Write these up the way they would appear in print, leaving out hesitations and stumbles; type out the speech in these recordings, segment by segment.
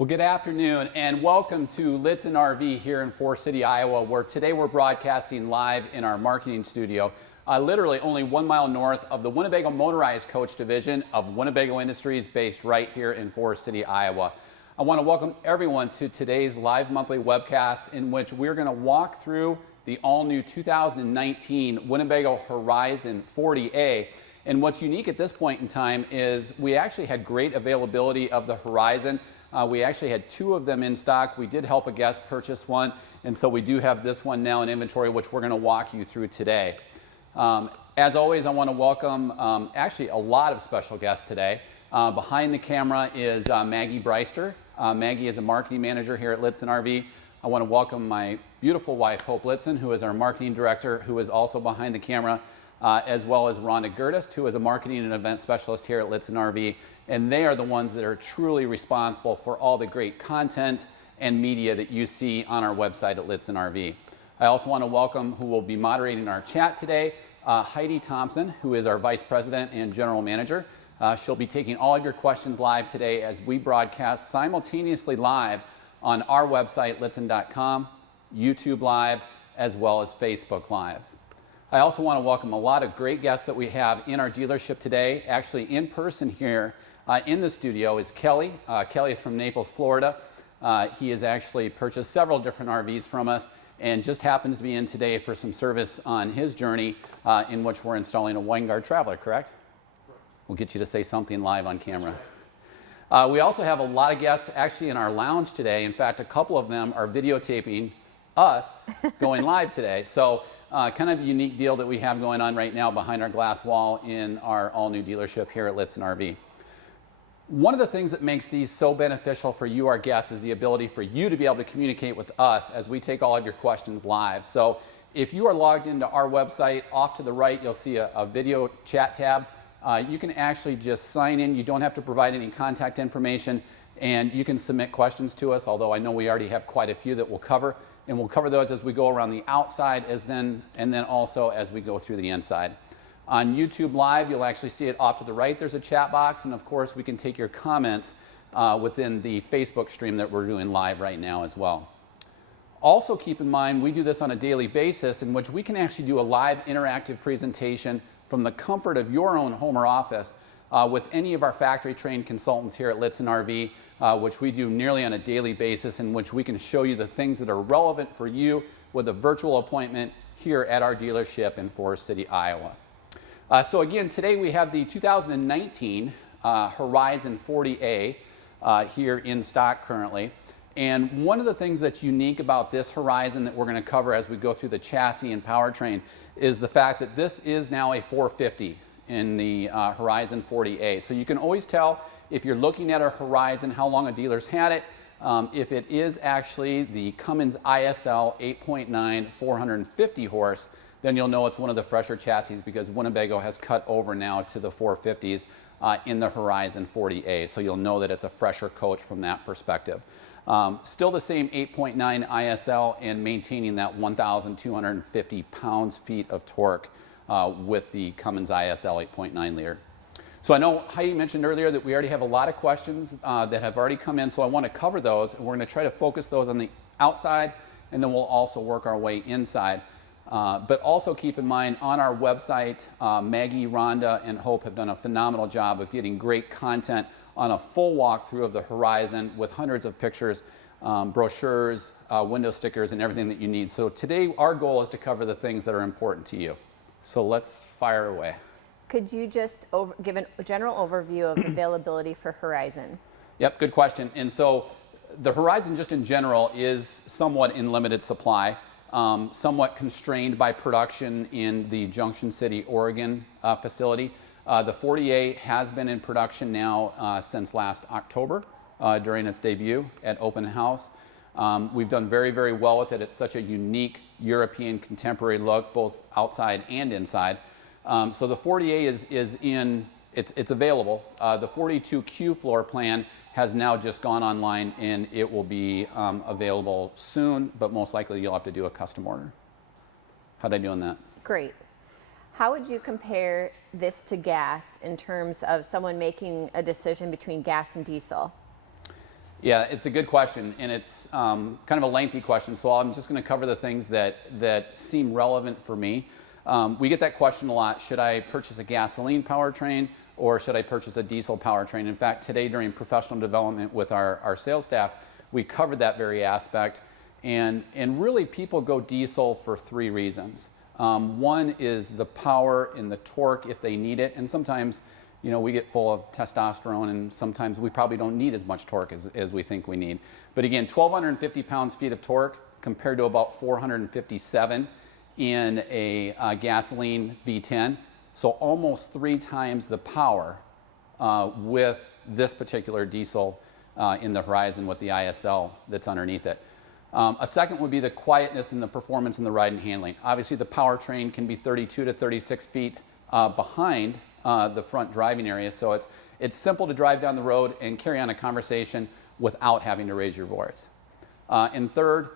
Well, good afternoon and welcome to Lichtsinn RV here in Forest City, Iowa, where today we're broadcasting live in our marketing studio, literally only 1 mile north of the Winnebago Motorized Coach Division of Winnebago Industries, based right here in Forest City, Iowa. I want to welcome everyone to today's live monthly webcast in which we're going to walk through the all-new 2019 Winnebago Horizon 40A. And what's unique at this point in time is we actually had great availability of the Horizon. We actually had 2 of them in stock. We did help a guest purchase one, and so we do have this one now in inventory, which we're going to walk you through today. As always, I want to welcome actually a lot of special guests today. Behind the camera is Maggie Breister. Maggie is a marketing manager here at Lichtsinn RV. I want to welcome my beautiful wife, Hope Litzen, who is our marketing director, who is also behind the camera, as well as Rhonda Gertist, who is a marketing and event specialist here at Lichtsinn RV. And they are the ones that are truly responsible for all the great content and media that you see on our website at Lichtsinn RV. I also want to welcome, who will be moderating our chat today, Heidi Thompson, who is our Vice President and General Manager. She'll be taking all of your questions live today as we broadcast simultaneously live on our website, lichtsinn.com, YouTube Live, as well as Facebook Live. I also want to welcome a lot of great guests that we have in our dealership today. Actually, in person here in the studio is Kelly. Kelly is from Naples, Florida. He has actually purchased several different RVs from us and just happens to be in today for some service on his journey in which we're installing a Winnebago Traveler, correct? We'll get you to say something live on camera. We also have a lot of guests actually in our lounge today. In fact, a couple of them are videotaping us going live today. So kind of a unique deal that we have going on right now behind our glass wall in our all-new dealership here at Lichtsinn RV. One of the things that makes these so beneficial for you, our guests, is the ability for you to be able to communicate with us as we take all of your questions live. So if you are logged into our website, off to the right, you'll see a video chat tab. You can actually just sign in. You don't have to provide any contact information, and you can submit questions to us, although I know we already have quite a few that we'll cover. And we'll cover those as we go around the outside and then also as we go through the inside. On YouTube Live, you'll actually see it off to the right. There's a chat box, and of course, we can take your comments within the Facebook stream that we're doing live right now as well. Also keep in mind, we do this on a daily basis in which we can actually do a live interactive presentation from the comfort of your own home or office with any of our factory-trained consultants here at Lichtsinn RV, which we do nearly on a daily basis, in which we can show you the things that are relevant for you with a virtual appointment here at our dealership in Forest City, Iowa. So again, today we have the 2019 Horizon 40A here in stock currently. And one of the things that's unique about this Horizon that we're going to cover as we go through the chassis and powertrain is the fact that this is now a 450 in the Horizon 40A. So you can always tell if you're looking at a Horizon how long a dealer's had it. If it is actually the Cummins ISL 8.9 450 horse, then you'll know it's one of the fresher chassis because Winnebago has cut over now to the 450s in the Horizon 40A. So you'll know that it's a fresher coach from that perspective. Still the same 8.9 ISL and maintaining that 1,250 pounds-feet of torque with the Cummins ISL 8.9 liter. So I know Heidi mentioned earlier that we already have a lot of questions that have already come in, so I want to cover those, and we're going to try to focus those on the outside, and then we'll also work our way inside. But also keep in mind, on our website, Maggie, Rhonda, and Hope have done a phenomenal job of getting great content on a full walkthrough of the Horizon with hundreds of pictures, brochures, window stickers, and everything that you need. So today our goal is to cover the things that are important to you. So let's fire away. Could you just give a general overview of availability for Horizon? Yep, good question. And so the Horizon just in general is somewhat in limited supply. Somewhat constrained by production in the Junction City, Oregon facility. The 40A has been in production now since last October during its debut at Open House. We've done very, very well with it. It's such a unique European contemporary look, both outside and inside. So the 40A it's available. The 42Q floor plan has now just gone online, and it will be available soon, but most likely you'll have to do a custom order. How'd I do on that? Great. How would you compare this to gas in terms of someone making a decision between gas and diesel? Yeah, it's a good question, and it's kind of a lengthy question, so I'm just going to cover the things that seem relevant for me. We get that question a lot: should I purchase a gasoline powertrain or should I purchase a diesel powertrain? In fact, today during professional development with our sales staff, we covered that very aspect, and really people go diesel for 3 reasons. One is the power and the torque if they need it, and sometimes we get full of testosterone, and sometimes we probably don't need as much torque as we think we need. But again, 1,250 pounds-feet of torque compared to about 457 in a gasoline V10. So almost 3 times the power with this particular diesel in the Horizon with the ISL that's underneath it. A second would be the quietness and the performance in the ride and handling. Obviously, the powertrain can be 32 to 36 feet behind the front driving area, so it's simple to drive down the road and carry on a conversation without having to raise your voice. And third,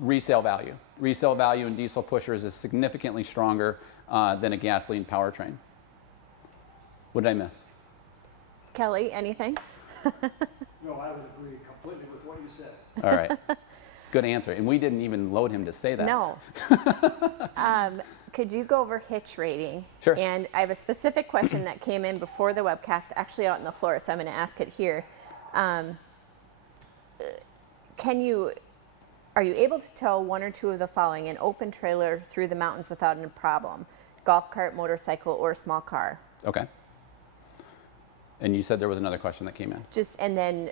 resale value. Resale value in diesel pushers is significantly stronger than a gasoline powertrain. What did I miss? Kelly, anything? No, I would agree completely with what you said. All right. Good answer. And we didn't even load him to say that. No. Could you go over hitch rating? Sure. And I have a specific question that came in before the webcast, actually out on the floor, so I'm going to ask it here. Are you able to tow 1 or 2 of the following: an open trailer through the mountains without a problem, golf cart, motorcycle, or small car? Okay. And you said there was another question that came in. And then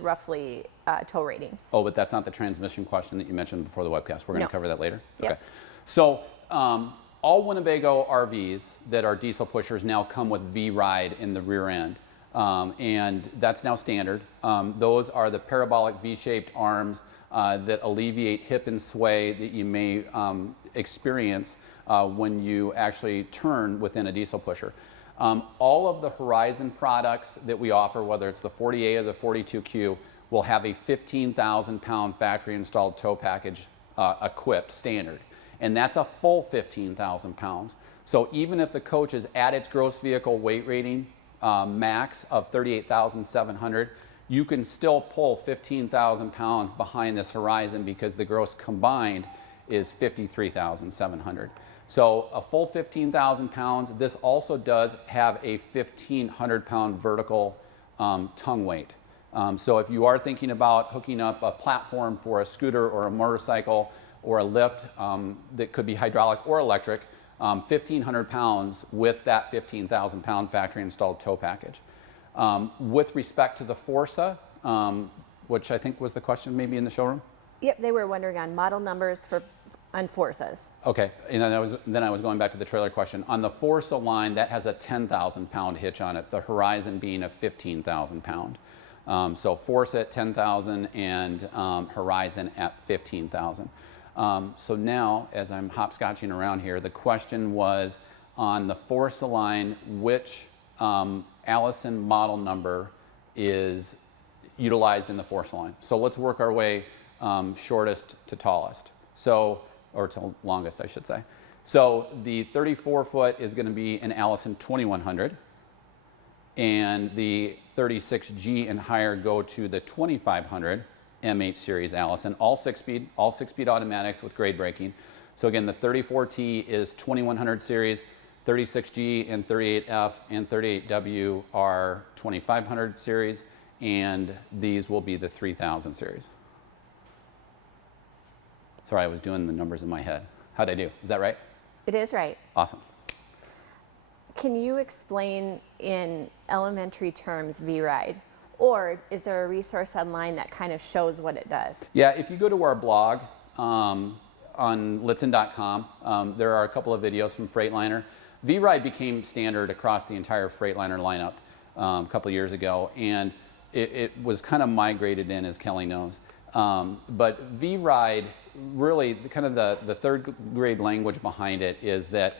roughly tow ratings. Oh, but that's not the transmission question that you mentioned before the webcast. We're going to cover that later. Yep. Okay. So all Winnebago RVs that are diesel pushers now come with V-Ride in the rear end. And that's now standard. Those are the parabolic V-shaped arms that alleviate hip and sway that you may experience when you actually turn within a diesel pusher. All of the Horizon products that we offer, whether it's the 40A or the 42Q, will have a 15,000 pound factory installed tow package equipped standard. And that's a full 15,000 pounds. So even if the coach is at its gross vehicle weight rating max of 38,700, you can still pull 15,000 pounds behind this Horizon because the gross combined is 53,700. So a full 15,000 pounds. This also does have a 1,500 pound vertical tongue weight. So if you are thinking about hooking up a platform for a scooter or a motorcycle or a lift that could be hydraulic or electric, 1,500 pounds with that 15,000 pound factory installed tow package. With respect to the Forza, which I think was the question maybe in the showroom? Yep, they were wondering on model numbers on Forzas. Okay, and then I was going back to the trailer question. On the Forza line, that has a 10,000 pound hitch on it, the Horizon being a 15,000 pound. So Forza at 10,000 and Horizon at 15,000. So now, as I'm hopscotching around here, the question was on the Forza line, which Allison model number is utilized in the Forza line. So let's work our way shortest to tallest. Or to longest, I should say. So the 34-foot is going to be an Allison 2100, and the 36G and higher go to the 2500 M8 series Allison, all 6-speed automatics with grade braking. So again, the 34T is 2100 series, 36G and 38F and 38W are 2500 series, and these will be the 3000 series. Sorry, I was doing the numbers in my head. How'd I do? Is that right? It is right. Awesome. Can you explain in elementary terms V-Ride? Or is there a resource online that kind of shows what it does? Yeah, if you go to our blog on Lichtsinn.com, there are a couple of videos from Freightliner. V-Ride became standard across the entire Freightliner lineup a couple of years ago, and it was kind of migrated in, as Kelly knows. But V-Ride, really kind of the third grade language behind it is that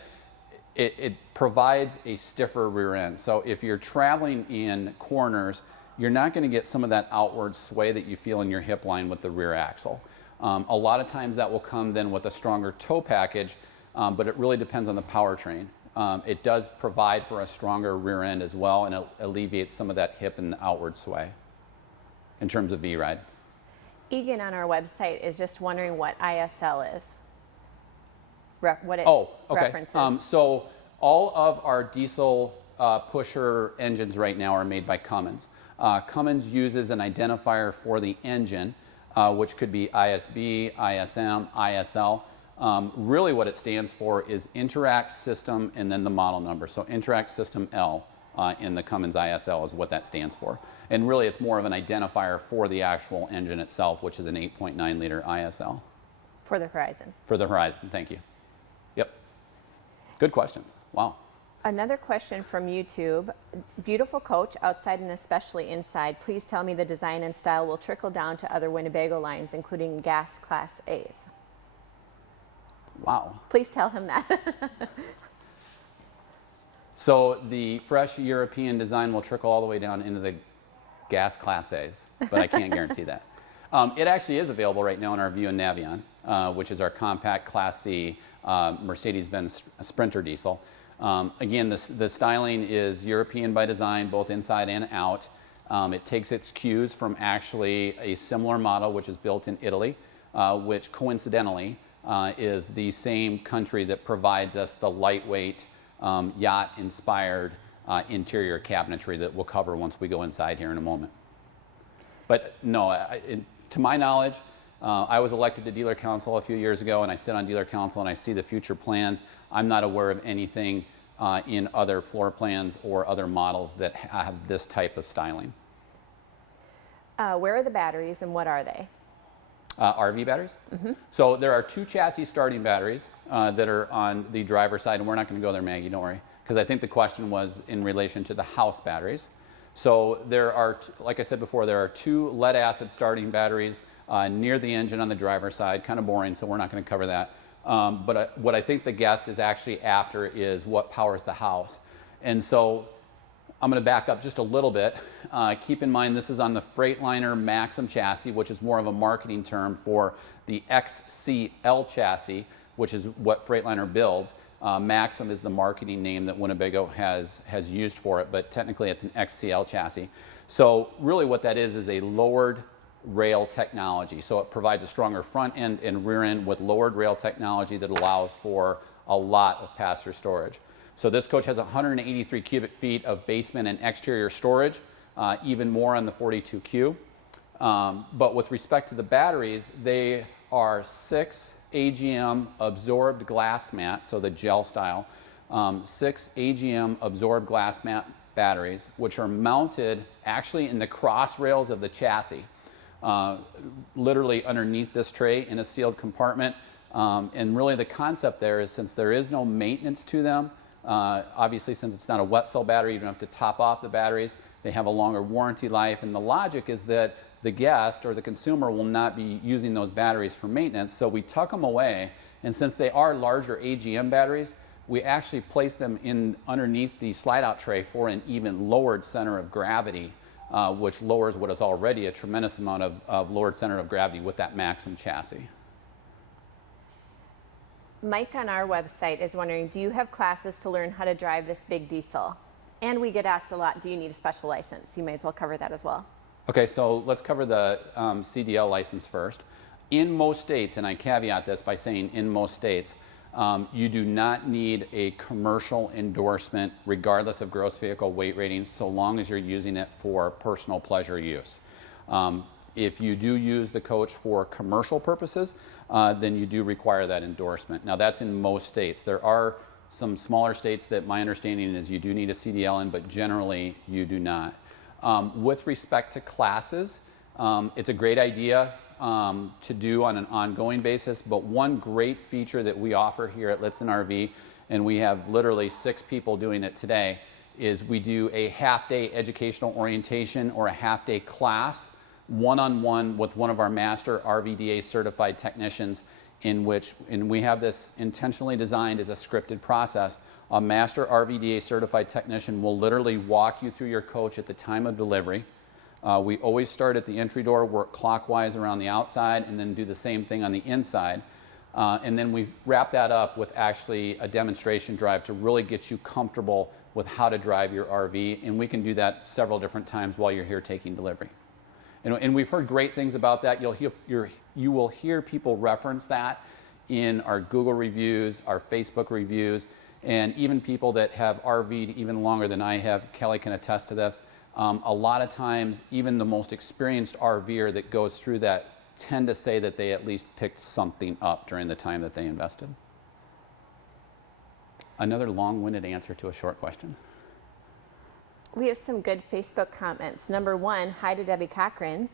it provides a stiffer rear end. So if you're traveling in corners, you're not going to get some of that outward sway that you feel in your hip line with the rear axle. A lot of times that will come then with a stronger tow package, but it really depends on the powertrain. It does provide for a stronger rear end as well, and it alleviates some of that hip and outward sway. in terms of V-Ride. Egan on our website is just wondering what ISL is. What it references. So all of our diesel pusher engines right now are made by Cummins. Cummins uses an identifier for the engine, which could be ISB, ISM, ISL. Really what it stands for is Interact System and then the model number. So Interact System L in the Cummins ISL is what that stands for. And really it's more of an identifier for the actual engine itself, which is an 8.9 liter ISL. For the Horizon. For the Horizon, thank you. Yep. Good questions. Wow. Another question from YouTube. Beautiful coach, outside and especially inside. Please tell me the design and style will trickle down to other Winnebago lines, including gas Class A's. Wow. Please tell him that. So the fresh European design will trickle all the way down into the gas Class A's, but I can't guarantee that. It actually is available right now in our View and Navion, which is our compact Class C Mercedes-Benz Sprinter diesel. Again, the styling is European by design, both inside and out. It takes its cues from actually a similar model, which is built in Italy, which coincidentally is the same country that provides us the lightweight, yacht-inspired interior cabinetry that we'll cover once we go inside here in a moment. But no, to my knowledge, I was elected to dealer council a few years ago, and I sit on dealer council and I see the future plans. I'm not aware of anything in other floor plans or other models that have this type of styling. Where are the batteries and what are they? RV batteries? Mm-hmm. So there are two chassis starting batteries that are on the driver's side, and we're not going to go there, Maggie, don't worry, because I think the question was in relation to the house batteries. So there are, like I said before, there are two lead acid starting batteries near the engine on the driver's side. Kind of boring, so we're not going to cover that. But what I think the guest is actually after is what powers the house. And so I'm going to back up just a little bit. Keep in mind this is on the Freightliner Maxim chassis, which is more of a marketing term for the XCL chassis, which is what Freightliner builds. Maxim is the marketing name that Winnebago has used for it, but technically it's an XCL chassis. So really what that is a lowered rail technology. So it provides a stronger front end and rear end with lowered rail technology that allows for a lot of passenger storage. So this coach has 183 cubic feet of basement and exterior storage, even more on the 42Q. But with respect to the batteries, they are 6 AGM absorbed glass mat, so the gel style, 6 AGM absorbed glass mat batteries, which are mounted actually in the cross rails of the chassis, literally underneath this tray in a sealed compartment. And really the concept there is, since there is no maintenance to them, obviously since it's not a wet cell battery, you don't have to top off the batteries. They have a longer warranty life, and the logic is that the guest or the consumer will not be using those batteries for maintenance, so we tuck them away, and since they are larger AGM batteries, we actually place them in underneath the slide-out tray for an even lowered center of gravity, which lowers what is already a tremendous amount of lowered center of gravity with that Maxim chassis. Mike on our website is wondering, do you have classes to learn how to drive this big diesel? And we get asked a lot, do you need a special license? You may as well cover that as well. Okay, so let's cover the CDL license first. In most states, and I caveat this by saying in most states, you do not need a commercial endorsement regardless of gross vehicle weight ratings, so long as you're using it for personal pleasure use. If you do use the coach for commercial purposes, then you do require that endorsement. Now that's in most states. There are some smaller states that my understanding is you do need a CDL in, but generally you do not. With respect to classes, it's a great idea to do on an ongoing basis, but one great feature that we offer here at Lichtsinn RV, and we have literally 6 people doing it today, is we do a half-day educational orientation or a half-day class one-on-one with one of our master RVDA certified technicians, and we have this intentionally designed as a scripted process. A master RVDA certified technician will literally walk you through your coach at the time of delivery. We always start at the entry door, work clockwise around the outside, and then do the same thing on the inside. And then we wrap that up with actually a demonstration drive to really get you comfortable with how to drive your RV, and we can do that several different times while you're here taking delivery. And we've heard great things about that. You will hear people reference that in our Google reviews, our Facebook reviews, and even people that have RV'd even longer than I have. Kelly can attest to this. A lot of times, even the most experienced RVer that goes through that tend to say that they at least picked something up during the time that they invested. Another long-winded answer to a short question. We have some good Facebook comments. Number one, hi to Debbie Cochran.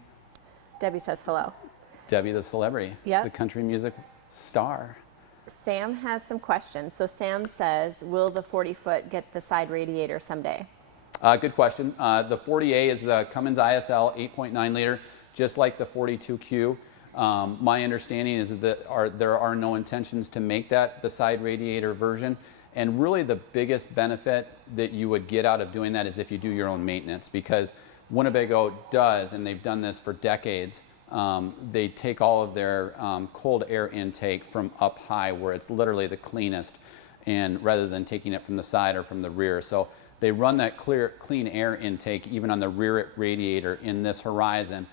Debbie says hello. Debbie the celebrity, Yep. the country music star. Sam has some questions. So Sam says, will the 40-foot get the side radiator someday? Good question. The 40A is the Cummins ISL 8.9 liter, just like the 42Q. My understanding is that there are no intentions to make that the side radiator version. And really the biggest benefit that you would get out of doing that is if you do your own maintenance, because Winnebago does, and they've done this for decades, they take all of their cold air intake from up high where it's literally the cleanest, and rather than taking it from the side or from the rear. So they run that clean air intake even on the rear radiator in this horizon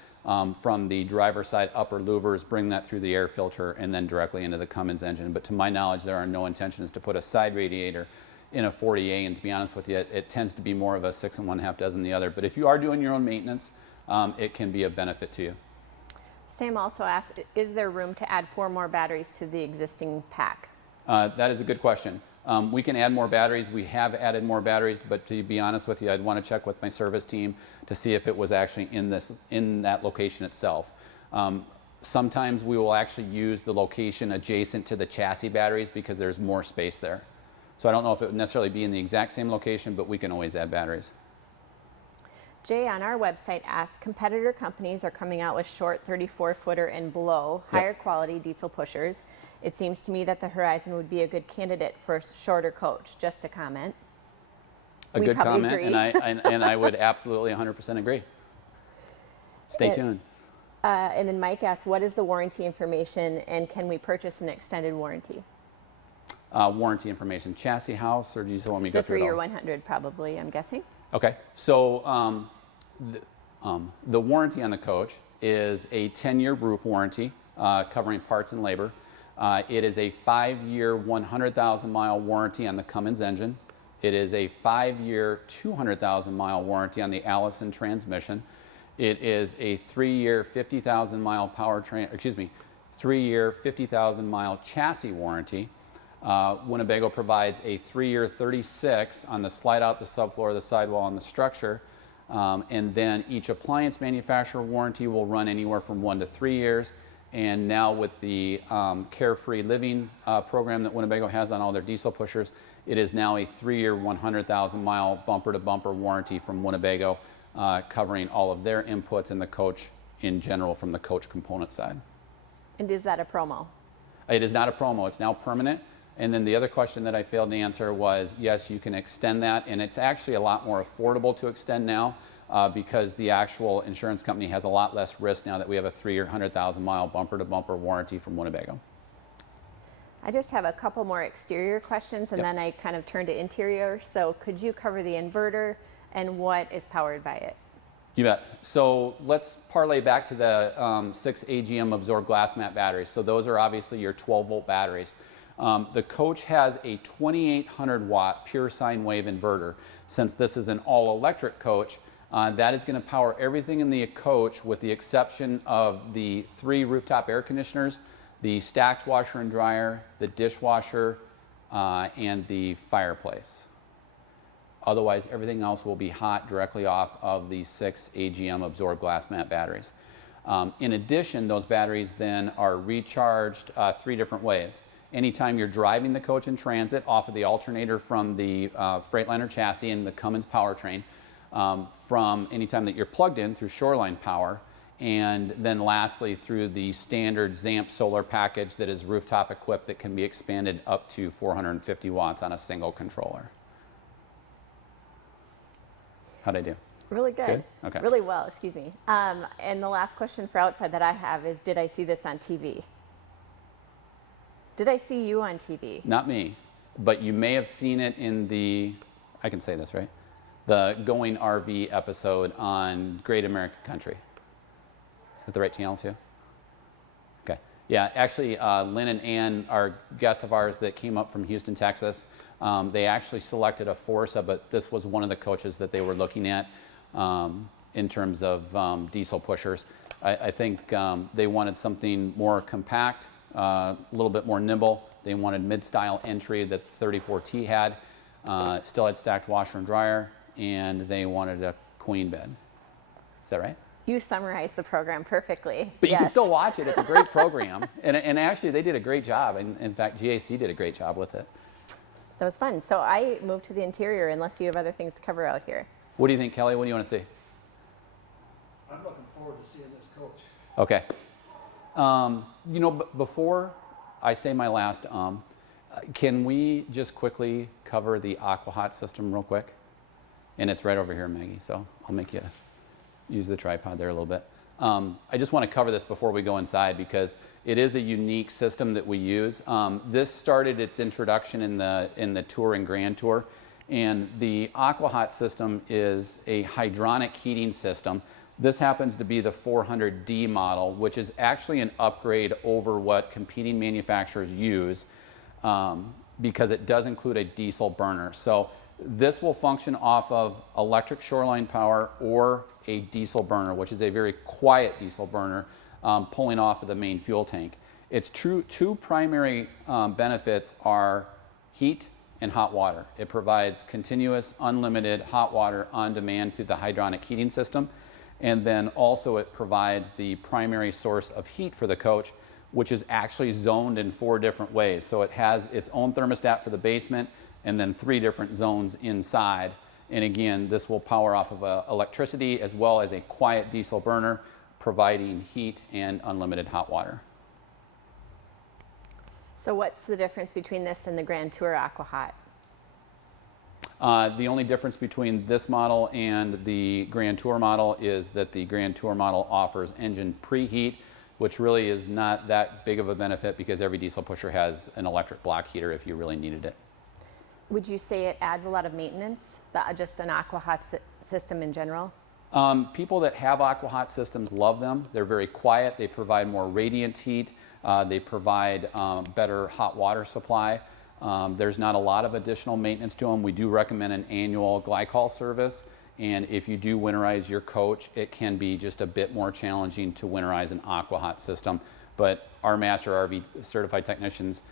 from the driver's side upper louvers, bring that through the air filter and then directly into the Cummins engine. But to my knowledge, there are no intentions to put a side radiator in a 40A, and to be honest with you, it tends to be more of a 6 1/2 dozen the other. But if you are doing your own maintenance, it can be a benefit to you. Sam also asked, is there room to add 4 more batteries to the existing pack? That is a good question. We can add more batteries. We have added more batteries, but to be honest with you, I'd want to check with my service team to see if it was actually in that location itself. Sometimes we will actually use the location adjacent to the chassis batteries because there's more space there. So I don't know if it would necessarily be in the exact same location, but we can always add batteries. Jay on our website asked, competitor companies are coming out with short 34-footer and below, higher quality diesel pushers. It seems to me that the Horizon would be a good candidate for a shorter coach. Just a comment. A good comment, and I would absolutely 100% agree. Stay tuned. And then Mike asked, what is the warranty information, and can we purchase an extended warranty? Warranty information, chassis house, or do you just want me to go The through it 3 or all? 100 probably, I'm guessing. Okay, so the warranty on the coach is a 10-year roof warranty covering parts and labor. It is a 5-year, 100,000-mile warranty on the Cummins engine. It is a 5-year, 200,000-mile warranty on the Allison transmission. It is a 3-year, 50,000-mile powertrain, 3-year, 50,000-mile chassis warranty. Winnebago provides a 3-year 36 on the slide out, the subfloor, the sidewall, and the structure. And then each appliance manufacturer warranty will run anywhere from 1 to 3 years. And now with the Carefree Living program that Winnebago has on all their diesel pushers, it is now a 3-year, 100,000-mile bumper-to-bumper warranty from Winnebago, covering all of their inputs in the coach in general from the coach component side. And is that a promo? It is not a promo, it's now permanent. And then the other question that I failed to answer was, yes, you can extend that, and it's actually a lot more affordable to extend now because the actual insurance company has a lot less risk now that we have a 3-year, 100,000-mile bumper-to-bumper warranty from Winnebago. I just have a couple more exterior questions, and then I kind of turn to interior. So could you cover the inverter and what is powered by it? You bet. So let's parlay back to the 6 AGM absorbed glass mat batteries. So those are obviously your 12-volt batteries. The coach has a 2,800 watt pure sine wave inverter. Since this is an all-electric coach, that is going to power everything in the coach with the exception of the 3 rooftop air conditioners, the stacked washer and dryer, the dishwasher, and the fireplace. Otherwise, everything else will be hot directly off of the 6 AGM absorbed glass mat batteries. In addition, those batteries then are recharged 3 different ways. Anytime you're driving the coach in transit off of the alternator from the Freightliner chassis and the Cummins powertrain, from anytime that you're plugged in through Shoreline Power, and then lastly through the standard ZAMP solar package that is rooftop equipped that can be expanded up to 450 watts on a single controller. How'd I do? Really good. Good? Okay. Really well, excuse me. And the last question for outside that I have is, did I see this on TV? Did I see you on TV? Not me, but you may have seen it in the, I can say this, right? The Going RV episode on Great American Country. that the right channel too? Okay. Yeah, actually, Lynn and Ann are guests of ours that came up from Houston, Texas. They actually selected a Forza, but this was one of the coaches that they were looking at in terms of diesel pushers. I think they wanted something more compact, a little bit more nimble. They wanted mid-style entry that 34T had. Still had stacked washer and dryer, and they wanted a queen bed. Is that right? You summarized the program perfectly. But you can Yes. still watch it. It's a great program. And actually, they did a great job. In fact, GAC did a great job with it. That was fun. So I moved to the interior unless you have other things to cover out here. What do you think, Kelly? What do you want to see? I'm looking forward to seeing this coach. Okay. You know, before I say my last, can we just quickly cover the AquaHot system real quick? And it's right over here, Maggie, so I'll make you use the tripod there a little bit. I just want to cover this before we go inside because it is a unique system that we use. This started its introduction in the Tour and Grand Tour, and the AquaHot system is a hydronic heating system. This happens to be the 400D model, which is actually an upgrade over what competing manufacturers use because it does include a diesel burner. So this will function off of electric shoreline power or a diesel burner, which is a very quiet diesel burner pulling off of the main fuel tank. Its two primary benefits are heat and hot water. It provides continuous, unlimited hot water on demand through the hydronic heating system. And then also it provides the primary source of heat for the coach, which is actually zoned in 4 different ways. So it has its own thermostat for the basement and then 3 different zones inside. And again, this will power off of electricity as well as a quiet diesel burner, providing heat and unlimited hot water. So what's the difference between this and the Grand Tour AquaHot? The only difference between this model and the Grand Tour model is that the Grand Tour model offers engine preheat, which really is not that big of a benefit because every diesel pusher has an electric block heater if you really needed it. Would you say it adds a lot of maintenance, just an AquaHot system in general? People that have AquaHot systems love them. They're very quiet. They provide more radiant heat. They provide better hot water supply. There's not a lot of additional maintenance to them. We do recommend an annual glycol service. And if you do winterize your coach, it can be just a bit more challenging to winterize an AquaHot system. But our master RV certified technicians,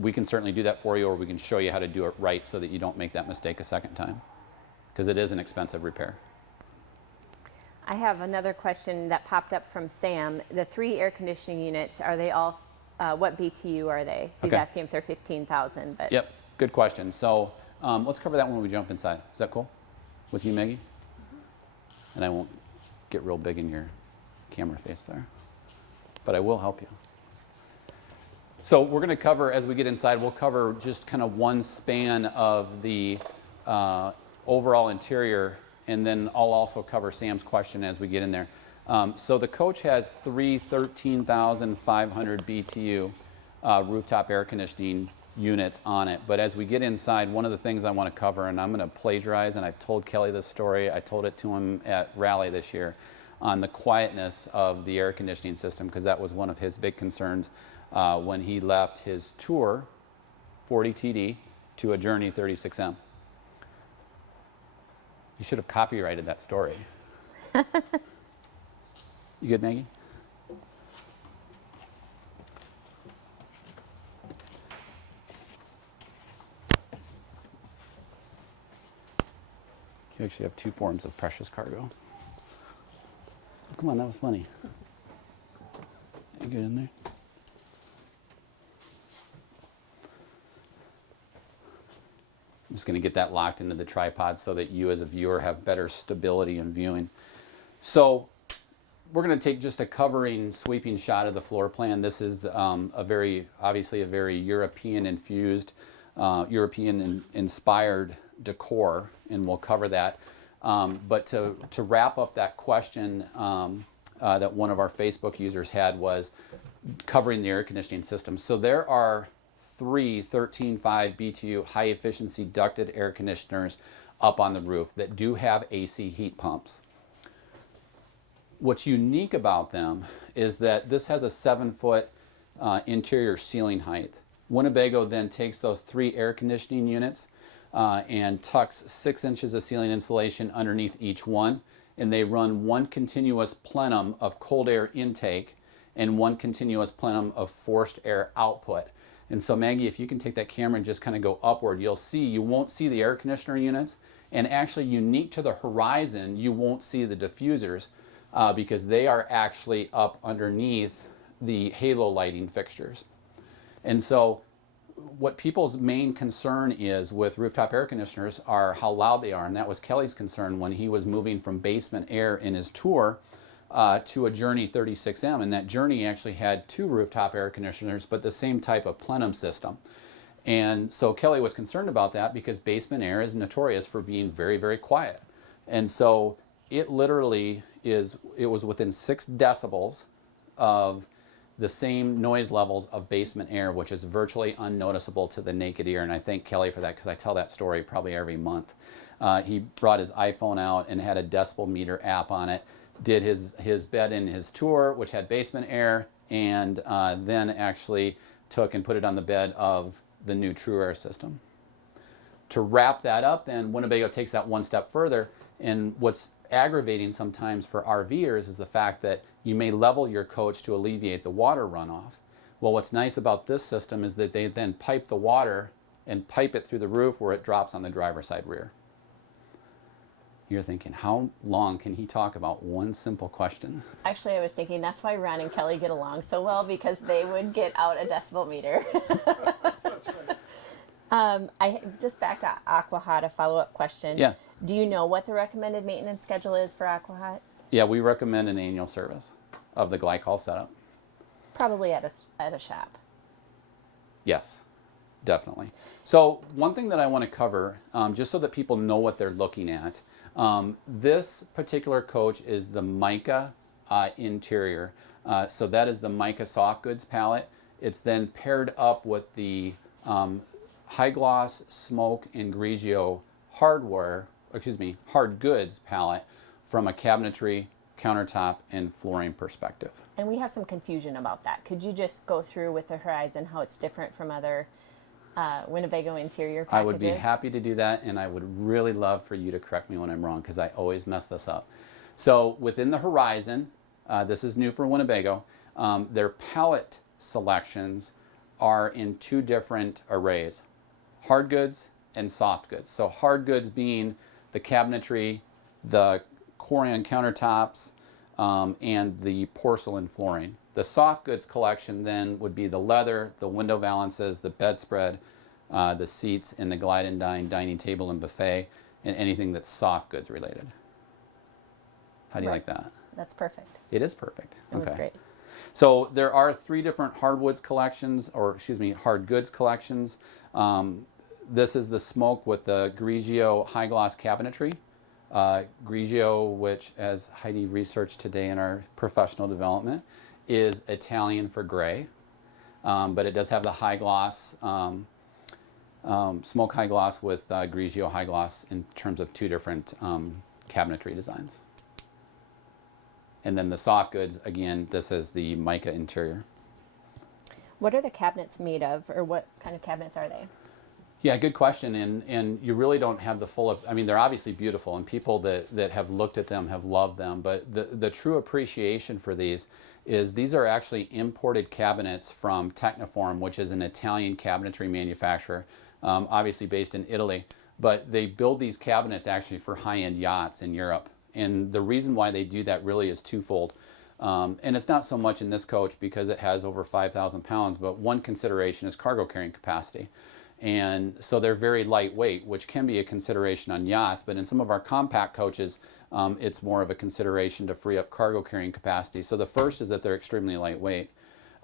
we can certainly do that for you, or we can show you how to do it right so that you don't make that mistake a second time, because it is an expensive repair. I have another question that popped up from Sam. The 3 air conditioning units, are they all, what BTU are they? He's Okay. asking if they're 15,000. But Yep, good question. So let's cover that when we jump inside. Is that cool with you, Maggie? And I won't get real big in your camera face there, but I will help you. So we're going to cover, as we get inside, we'll cover just kind of one span of the overall interior, and then I'll also cover Sam's question as we get in there. So the coach has 3 13,500 BTU rooftop air conditioning units on it. But as we get inside, one of the things I want to cover, and I'm going to plagiarize, and I've told Kelly this story, I told it to him at Rally this year, on the quietness of the air conditioning system, because that was one of his big concerns when he left his Tour 40 TD to a Journey 36M. You should have copyrighted that story. You good, Maggie? You actually have 2 forms of precious cargo. Come on, that was funny. You good in there? I'm just going to get that locked into the tripod so that you as a viewer have better stability in viewing. So we're going to take just a covering, sweeping shot of the floor plan. This is obviously a very European infused, European inspired decor, and we'll cover that. But to wrap up that question that one of our Facebook users had was covering the air conditioning system. So there are 3 13.5 BTU high efficiency ducted air conditioners up on the roof that do have AC heat pumps. What's unique about them is that this has a 7-foot interior ceiling height. Winnebago then takes those 3 air conditioning units and tucks 6 inches of ceiling insulation underneath each one, and they run 1 continuous plenum of cold air intake and 1 continuous plenum of forced air output. And so Maggie, if you can take that camera and just kind of go upward, you won't see the air conditioner units, and actually unique to the Horizon, you won't see the diffusers because they are actually up underneath the halo lighting fixtures. And so what people's main concern is with rooftop air conditioners are how loud they are, and that was Kelly's concern when he was moving from basement air in his tour to a Journey 36M, and that Journey actually had 2 rooftop air conditioners, but the same type of plenum system. And so Kelly was concerned about that because basement air is notorious for being very, very quiet. And so it literally was within 6 decibels of the same noise levels of basement air, which is virtually unnoticeable to the naked ear. And I thank Kelly for that because I tell that story probably every month. He brought his iPhone out and had a decibel meter app on it, did his bed in his tour, which had basement air, and then actually took and put it on the bed of the new True Air system. To wrap that up, then Winnebago takes that one step further, and what's aggravating sometimes for RVers is the fact that you may level your coach to alleviate the water runoff. Well, what's nice about this system is that they then pipe the water and pipe it through the roof where it drops on the driver's side rear. You're thinking, how long can he talk about one simple question? Actually, I was thinking that's why Ron and Kelly get along so well, because they would get out a decibel meter. That's right. I just back to AquaHot, a follow-up question. Yeah. Do you know what the recommended maintenance schedule is for AquaHot? Yeah, we recommend an annual service of the glycol setup. Probably at a shop. Yes, definitely. So one thing that I want to cover, just so that people know what they're looking at, this particular coach is the mica interior. So that is the mica soft goods palette. It's then paired up with the high gloss, smoke, and Grigio hard goods palette from a cabinetry, countertop, and flooring perspective. And we have some confusion about that. Could you just go through with the Horizon how it's different from other Winnebago interior packages? I would be happy to do that, and I would really love for you to correct me when I'm wrong because I always mess this up. So within the Horizon, this is new for Winnebago, their palette selections are in 2 different arrays, hard goods and soft goods. So hard goods being the cabinetry, the Corian countertops, and the porcelain flooring. The soft goods collection then would be the leather, the window valances, the bedspread, the seats, and the glide and dine dining table and buffet, and anything that's soft goods related. How do you like that? That's perfect. It is perfect. That was great. So there are 3 different hardwoods collections, or excuse me, hard goods collections. This is the smoke with the Grigio high gloss cabinetry. Grigio, which as Heidi researched today in our professional development, is Italian for gray, but it does have the high gloss, smoke high gloss with Grigio high gloss in terms of 2 different cabinetry designs. And then the soft goods, again, this is the mica interior. What are the cabinets made of, or what kind of cabinets are they? Yeah, good question, and you really don't have the full, I mean, they're obviously beautiful, and people that have looked at them have loved them, but the true appreciation for these is these are actually imported cabinets from Techniform, which is an Italian cabinetry manufacturer, obviously based in Italy, but they build these cabinets actually for high-end yachts in Europe, and the reason why they do that really is twofold. And it's not so much in this coach because it has over 5,000 pounds, but one consideration is cargo carrying capacity. And so they're very lightweight, which can be a consideration on yachts, but in some of our compact coaches, it's more of a consideration to free up cargo carrying capacity. So the first is that they're extremely lightweight.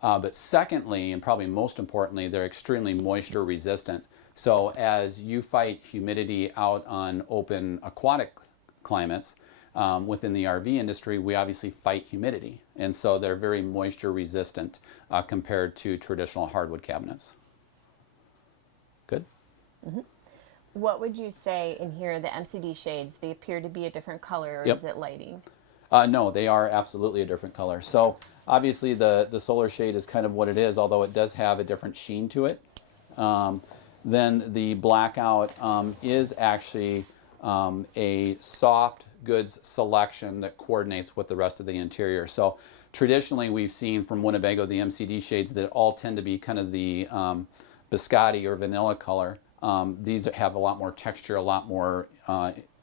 But secondly, and probably most importantly, they're extremely moisture resistant. So as you fight humidity out on open aquatic climates, within the RV industry, we obviously fight humidity. And so they're very moisture resistant compared to traditional hardwood cabinets. Good? Mm-hmm. What would you say in here, the MCD shades, they appear to be a different color, or Yep. is it lighting? No, they are absolutely a different color. So obviously the solar shade is kind of what it is, although it does have a different sheen to it. Then the blackout is actually a soft goods selection that coordinates with the rest of the interior. So traditionally we've seen from Winnebago the MCD shades that all tend to be kind of the biscotti or vanilla color. These have a lot more texture, a lot more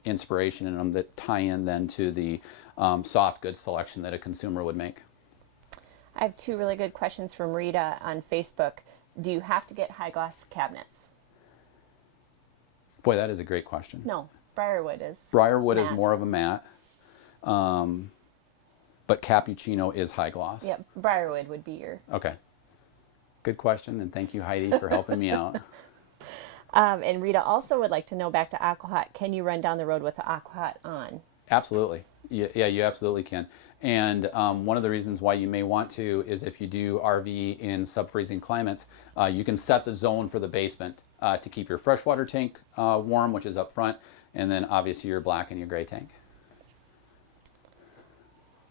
inspiration in them that tie in then to the soft goods selection that a consumer would make. I have two really good questions from Rita on Facebook. Do you have to get high gloss cabinets? Boy, that is a great question. No, Briarwood is. Briarwood is matte. more of a matte, but Cappuccino is high gloss. Yep, Briarwood would be your. Okay. Good question, and thank you, Heidi, for helping me out. And Rita also would like to know, back to AquaHot, can you run down the road with the AquaHot on? Absolutely. Yeah, you absolutely can. And one of the reasons why you may want to is if you do RV in sub-freezing climates, you can set the zone for the basement to keep your freshwater tank warm, which is up front, and then obviously your black and your gray tank.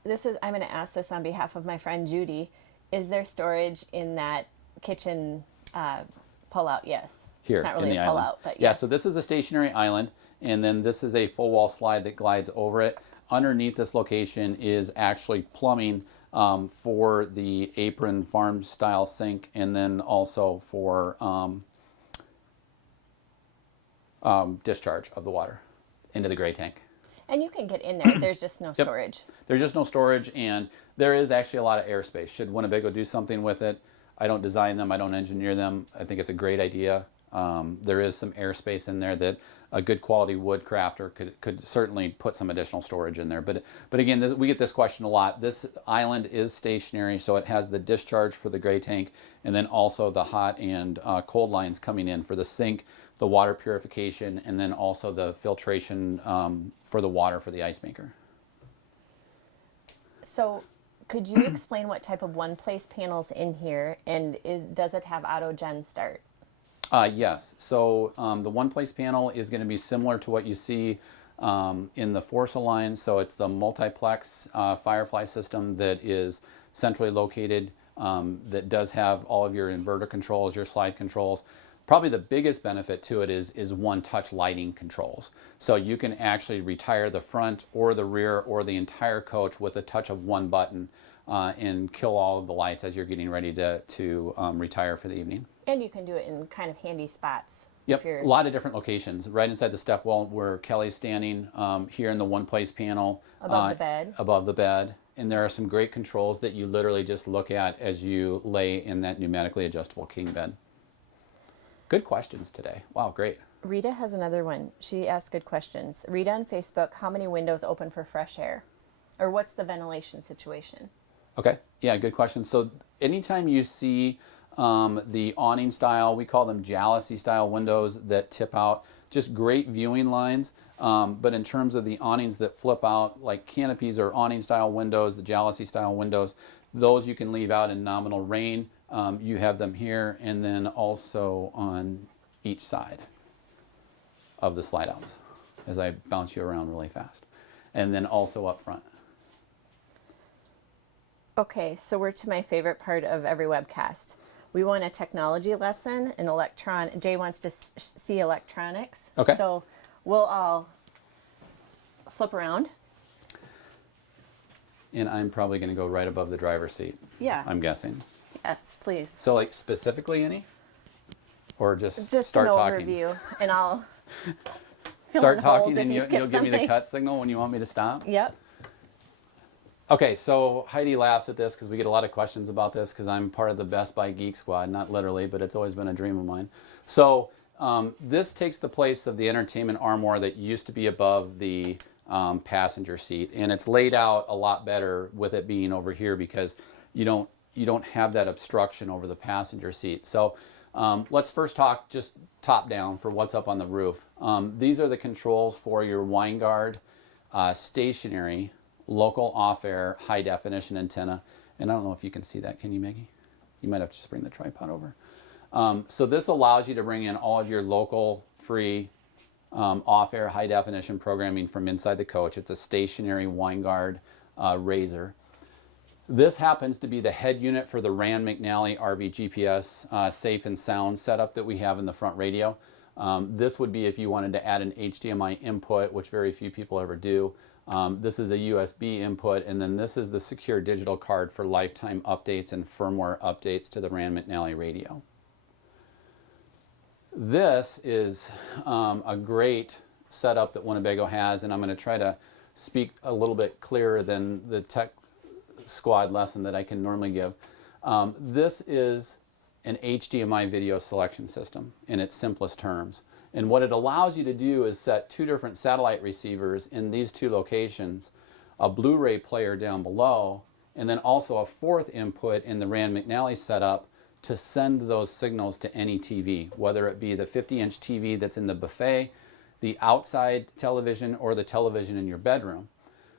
I'm going to ask this on behalf of my friend Judy. Is there storage in that kitchen pull-out? Yes. Here It's not really in the a island. pull-out, but yeah, yes. so this is a stationary island, and then this is a full wall slide that glides over it. Underneath this location is actually plumbing for the apron farm style sink, and then also for discharge of the water into the gray tank. And you can get in there. There's just no storage. There's just no storage, and there is actually a lot of airspace. Should Winnebago do something with it, I don't design them, I don't engineer them. I think it's a great idea. There is some airspace in there that a good quality wood crafter could certainly put some additional storage in there. But again, we get this question a lot. This island is stationary, so it has the discharge for the gray tank, and then also the hot and cold lines coming in for the sink, the water purification, and then also the filtration for the water for the ice maker. So could you explain what type of one-place panels in here, and does it have auto-gen start? Yes. So the one-place panel is going to be similar to what you see in the Forza line. So it's the multiplex Firefly system that is centrally located, that does have all of your inverter controls, your slide controls. Probably the biggest benefit to it is one-touch lighting controls. So you can actually retire the front or the rear or the entire coach with a touch of one button and kill all of the lights as you're getting ready to retire for the evening. And you can do it in kind of handy spots. Yep, a lot of different locations. Right inside the step wall where Kelly's standing, here in the one-place panel. Above the bed. Above the bed. And there are some great controls that you literally just look at as you lay in that pneumatically adjustable king bed. Good questions today. Wow, great. Rita has another one. She asks good questions. Rita on Facebook, how many windows open for fresh air? Or what's the ventilation situation? Okay, yeah, good question. So anytime you see the awning style, we call them jalousie style windows that tip out, just great viewing lines. But in terms of the awnings that flip out, like canopies or awning style windows, the jalousie style windows, those you can leave out in nominal rain. You have them here and then also on each side of the slide outs as I bounce you around really fast. And then also up front. Okay, so we're to my favorite part of every webcast. We want a technology lesson, Jay wants to see electronics. Okay. So we'll all flip around. And I'm probably going to go right above the driver's seat. Yeah. I'm guessing. Yes, please. So like specifically any? Or just an start talking? overview, and I'll fill Start in holes talking if and you you'll skip give me the something. cut signal when you want me to stop? Yep. Okay, so Heidi laughs at this because we get a lot of questions about this because I'm part of the Best Buy Geek Squad, not literally, but it's always been a dream of mine. So this takes the place of the entertainment armoire that used to be above the passenger seat, and it's laid out a lot better with it being over here because you don't have that obstruction over the passenger seat. So let's first talk just top down for what's up on the roof. These are the controls for your wine guard, stationary, local off-air, high-definition antenna. And I don't know if you can see that. Can you, Maggie? You might have to just bring the tripod over. So this allows you to bring in all of your local, free, off-air, high-definition programming from inside the coach. It's a stationary wine guard Razor. This happens to be the head unit for the Rand McNally RV GPS safe and sound setup that we have in the front radio. This would be if you wanted to add an HDMI input, which very few people ever do. This is a USB input, and then this is the secure digital card for lifetime updates and firmware updates to the Rand McNally radio. This is a great setup that Winnebago has, and I'm going to try to speak a little bit clearer than the tech squad lesson that I can normally give. This is an HDMI video selection system in its simplest terms. And what it allows you to do is set two different satellite receivers in these two locations, a Blu-ray player down below, and then also a fourth input in the Rand McNally setup to send those signals to any TV, whether it be the 50-inch TV that's in the buffet, the outside television, or the television in your bedroom.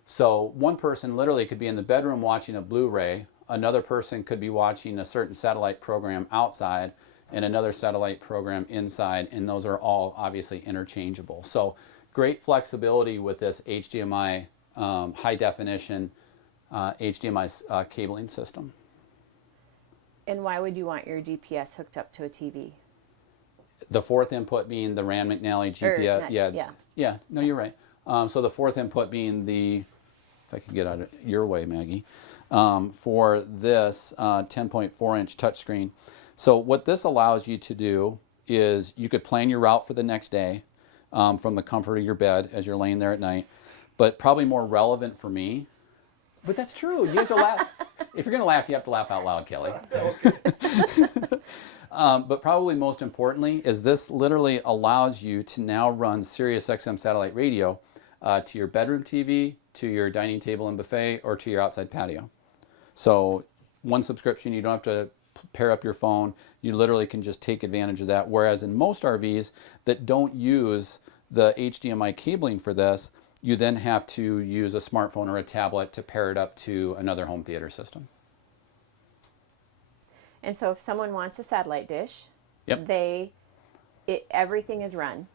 So one person literally could be in the bedroom watching a Blu-ray, another person could be watching a certain satellite program outside, and another satellite program inside, and those are all obviously interchangeable. So great flexibility with this HDMI high definition HDMI cabling system. And why would you want your GPS hooked up to a TV? The fourth input being the Rand McNally GPS. Yeah, no, you're right. So the fourth input being the, if I could get out of your way, Maggie, for this 10.4-inch touchscreen. So what this allows you to do is you could plan your route for the next day from the comfort of your bed as you're laying there at night. But probably more relevant for me, but that's true. You guys are laughing. If you're going to laugh, you have to laugh out loud, Kelly. But probably most importantly is this literally allows you to now run Sirius XM satellite radio to your bedroom TV, to your dining table and buffet, or to your outside patio. So one subscription, you don't have to pair up your phone. You literally can just take advantage of that. Whereas in most RVs that don't use the HDMI cabling for this, you then have to use a smartphone or a tablet to pair it up to another home theater system. And so if someone wants a satellite dish, Yep. Everything is run.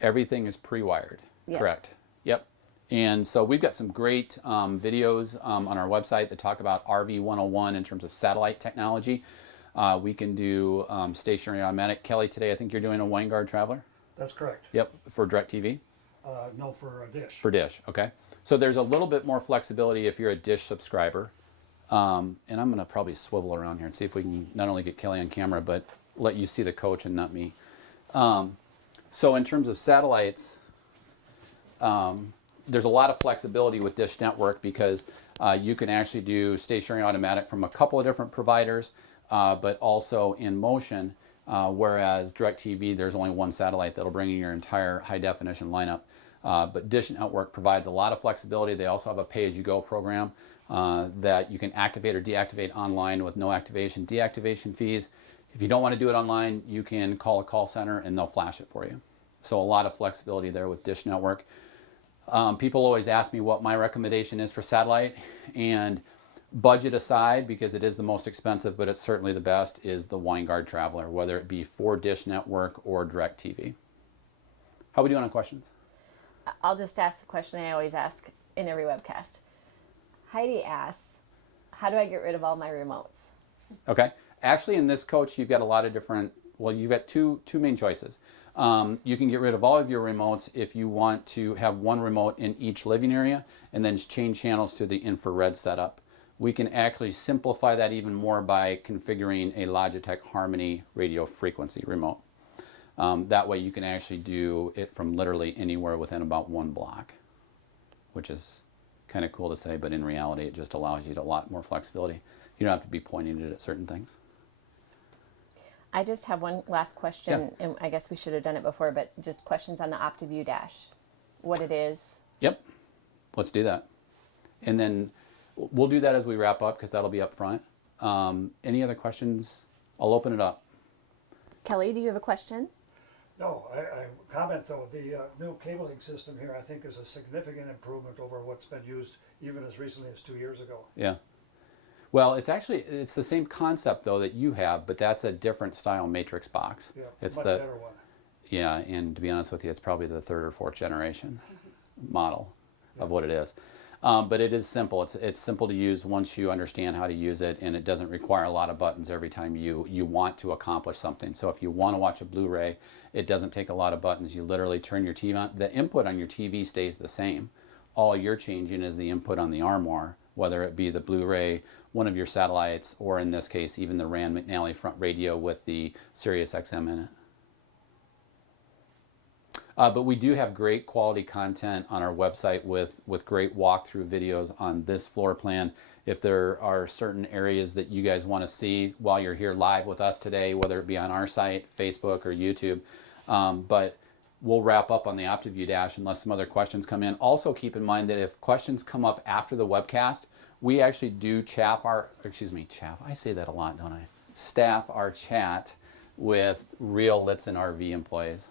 Everything is pre-wired. Yes. Correct. Yep. And so we've got some great videos on our website that talk about RV 101 in terms of satellite technology. We can do stationary automatic. Kelly, today I think you're doing a Winnebago Traveler? That's correct. Yep, for DirecTV? No, for a dish. For Dish, okay. So there's a little bit more flexibility if you're a Dish subscriber. And I'm going to probably swivel around here and see if we can not only get Kelly on camera, but let you see the coach and not me. So in terms of satellites, there's a lot of flexibility with Dish Network because you can actually do stationary automatic from a couple of different providers, but also in motion, whereas DirecTV, there's only one satellite that'll bring you your entire high definition lineup. But Dish Network provides a lot of flexibility. They also have a pay-as-you-go program that you can activate or deactivate online with no activation, deactivation fees. If you don't want to do it online, you can call a call center and they'll flash it for you. So a lot of flexibility there with Dish Network. People always ask me what my recommendation is for satellite, and budget aside, because it is the most expensive, but it's certainly the best, is the Winnebago Traveler, whether it be for Dish Network or DirecTV. How are we doing on questions? I'll just ask the question I always ask in every webcast. Heidi asks, how do I get rid of all my remotes? Okay. Actually, in this coach, you've got a lot of different, well, you've got two main choices. You can get rid of all of your remotes if you want to have one remote in each living area and then change channels to the infrared setup. We can actually simplify that even more by configuring a Logitech Harmony radio frequency remote. That way you can actually do it from literally anywhere within about one block, which is kind of cool to say, but in reality it just allows you a lot more flexibility. You don't have to be pointing it at certain things. I just have one last question, and I guess we should have done it before, but just questions on the OptiView dash, what it is. Yep, let's do that. And then we'll do that as we wrap up because that'll be up front. Any other questions? I'll open it up. Kelly, do you have a question? No, I comment though, the new cabling system here I think is a significant improvement over what's been used even as recently as 2 years ago. Yeah. Well, it's the same concept though that you have, but that's a different style matrix box. Yeah, it's much the better one. Yeah, and to be honest with you, it's probably the third or fourth generation model of what it is. But it is simple. It's simple to use once you understand how to use it, and it doesn't require a lot of buttons every time you want to accomplish something. So if you want to watch a Blu-ray, it doesn't take a lot of buttons. You literally turn your TV on. The input on your TV stays the same. All you're changing is the input on the armoire, whether it be the Blu-ray, one of your satellites, or in this case, even the Rand McNally front radio with the Sirius XM in it. But we do have great quality content on our website with great walkthrough videos on this floor plan. If there are certain areas that you guys want to see while you're here live with us today, whether it be on our site, Facebook, or YouTube. But we'll wrap up on the OptiView dash unless some other questions come in. Also keep in mind that if questions come up after the webcast, we actually do staff our chat with real Lichtsinn RV employees.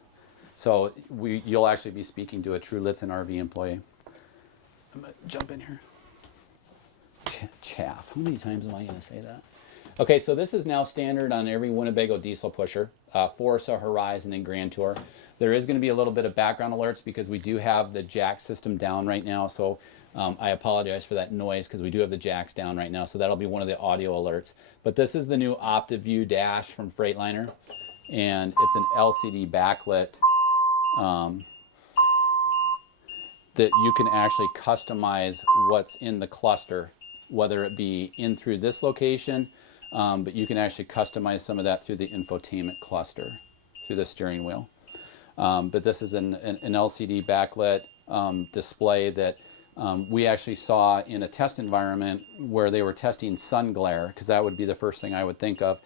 So you'll actually be speaking to a true Lichtsinn RV employee. I'm going to jump in here. Chaff. How many times am I going to say that? Okay, so this is now standard on every Winnebago diesel pusher, Forza, Horizon, and Grand Tour. There is going to be a little bit of background alerts because we do have the jack system down right now. So I apologize for that noise because we do have the jacks down right now. So that'll be one of the audio alerts. But this is the new OptiView dash from Freightliner. And it's an LCD backlit that you can actually customize what's in the cluster, whether it be in through this location, but you can actually customize some of that through the infotainment cluster, through the steering wheel. But this is an LCD backlit display that we actually saw in a test environment where they were testing sun glare, because that would be the first thing I would think of.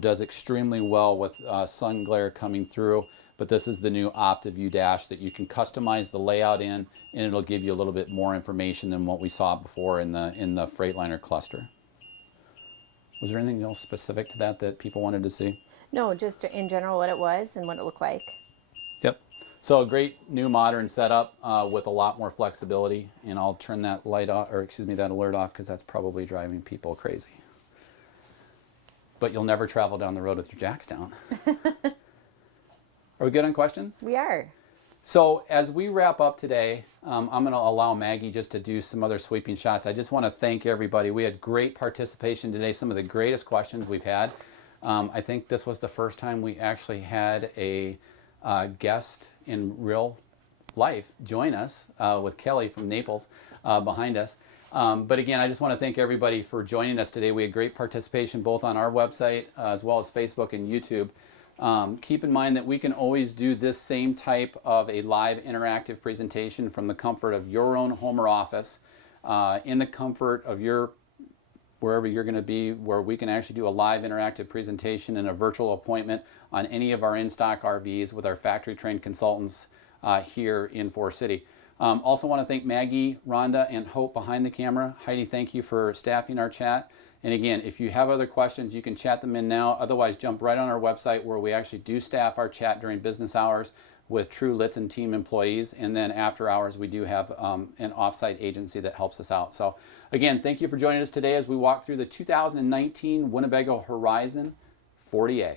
Does extremely well with sun glare coming through. But this is the new OptiView dash that you can customize the layout in, and it'll give you a little bit more information than what we saw before in the Freightliner cluster. Was there anything else specific to that people wanted to see? No, just in general what it was and what it looked like. Yep. So a great new modern setup with a lot more flexibility, and I'll turn that that alert off because that's probably driving people crazy. But you'll never travel down the road with your jacks down. Are we good on questions? We are. So as we wrap up today, I'm going to allow Maggie just to do some other sweeping shots. I just want to thank everybody. We had great participation today, some of the greatest questions we've had. I think this was the first time we actually had a guest in real life join us with Kelly from Naples behind us. But again, I just want to thank everybody for joining us today. We had great participation both on our website as well as Facebook and YouTube. Keep in mind that we can always do this same type of a live interactive presentation from the comfort of your own home or office, in the comfort of wherever you're going to be, where we can actually do a live interactive presentation and a virtual appointment on any of our in-stock RVs with our factory trained consultants here in Forest City. Also want to thank Maggie, Rhonda, and Hope behind the camera. Heidi, thank you for staffing our chat. And again, if you have other questions, you can chat them in now. Otherwise, jump right on our website where we actually do staff our chat during business hours with true Lichtsinn team employees. And then after hours, we do have an offsite agency that helps us out. So again, thank you for joining us today as we walk through the 2019 Winnebago Horizon 40A.